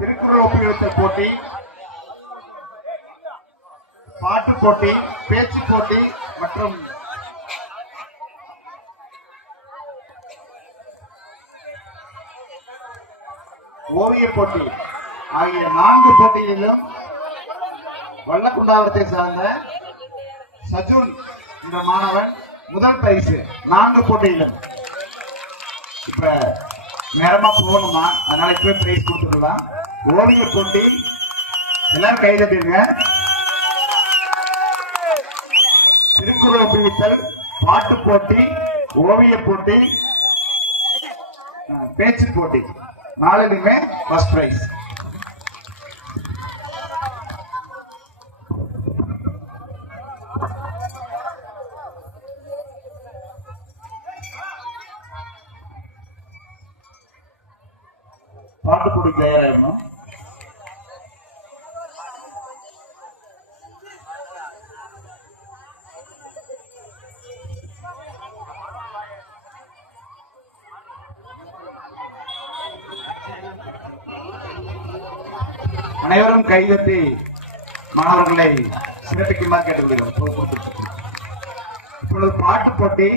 திருக்குறள் ஒப்புவித்தல் போட்டி, பாட்டு போட்டி, பேச்சு போட்டி மற்றும் ஓவிய போட்டி ஆகிய 4 போட்டிகளிலும் வல்லக்குண்டாவரத்தை சார்ந்த சஜூன் என்ற மாணவன் முதல் பரிசு 4 போட்டியிலும். இப்ப நேரமா போகணுமா, அதனால இப்ப பிரைஸ் கொடுத்துடலாம். ஓவிய போட்டி எல்லாரும் கை தட்டிருங்க. திருக்குறள் ஒப்புவித்தல், பாட்டு போட்டி, ஓவிய போட்டி, பேச்சு போட்டி 4லுமே ஃபர்ஸ்ட் பிரைஸ். பாட்டு போட்டி தயாராகணும். அனைவரும் கைதட்டி மாணவர்களை சிறப்பிக்குமாறு கேட்டுக்கொள்கிறோம். இப்பொழுது பாட்டு போட்டி